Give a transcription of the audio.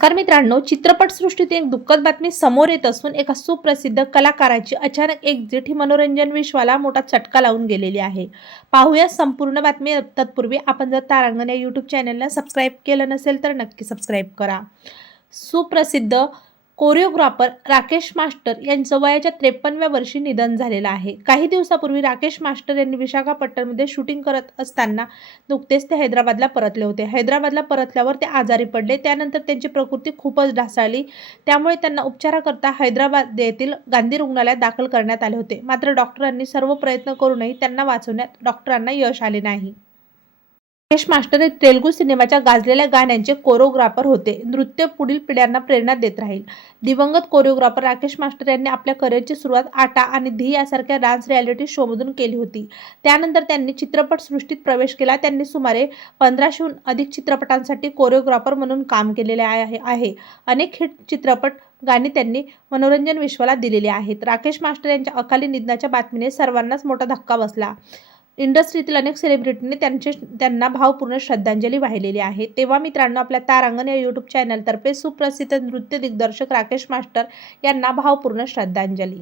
नमस्कार मित्रांनो, चित्रपटसृष्टीत एक दुःखद बातमी समोर येत असून एका सुप्रसिद्ध कलाकाराची अचानक एक्झिट ही मनोरंजन विश्वाला मोठा चटका लावून गेलेली आहे. पाहूया संपूर्ण बातमी. तत्पूर्वी आपण जर तारांगण या यूट्यूब चॅनलला सबस्क्राईब केलं नसेल तर नक्की सबस्क्राईब करा. सुप्रसिद्ध कोरिओग्राफर राकेश मास्टर यांचं वयाच्या 53व्या वर्षी निधन झालेलं आहे. काही दिवसापूर्वी राकेश मास्टर यांनी विशाखापट्टणममध्ये शूटिंग करत असताना नुकतेच ते हैदराबादला परतले होते. हैदराबादला परतल्यावर ते आजारी पडले. त्यानंतर त्यांची प्रकृती खूपच ढासळली. त्यामुळे त्यांना उपचाराकरता हैदराबाद येथील गांधी रुग्णालयात दाखल करण्यात आले होते. मात्र डॉक्टरांनी सर्व प्रयत्न करूनही त्यांना वाचवण्यात डॉक्टरांना यश आले नाही. राकेश मास्टर हे तेलुगू सिनेमाच्या गाजलेल्या गाण्यांचे कोरिओग्राफर होते. नृत्य पुढील पिढ्यांना प्रेरणा देत राहील. दिवंगत कोरिओग्राफर राकेश मास्टर यांनी आपल्या करिअरची सुरुवात आटा आणि धी यासारख्या डान्स रिॲलिटी शोमधून केली होती. त्यानंतर त्यांनी चित्रपटसृष्टीत प्रवेश केला. त्यांनी सुमारे 1500हून अधिक चित्रपटांसाठी कोरिओग्राफर म्हणून काम केलेले आहे. अनेक हिट चित्रपट गाणी त्यांनी मनोरंजन विश्वाला दिलेली आहेत. राकेश मास्टर यांच्या अकाली निधनाच्या बातमीने सर्वांनाच मोठा धक्का बसला. इंडस्ट्रीतील अनेक सेलिब्रिटींनी त्यांना भावपूर्ण श्रद्धांजली वाहिलेली आहे. तेव्हा मित्रांनो, आपल्या तारांगण या यूट्यूब चॅनलतर्फे सुप्रसिद्ध नृत्य दिग्दर्शक राकेश मास्टर यांना भावपूर्ण श्रद्धांजली.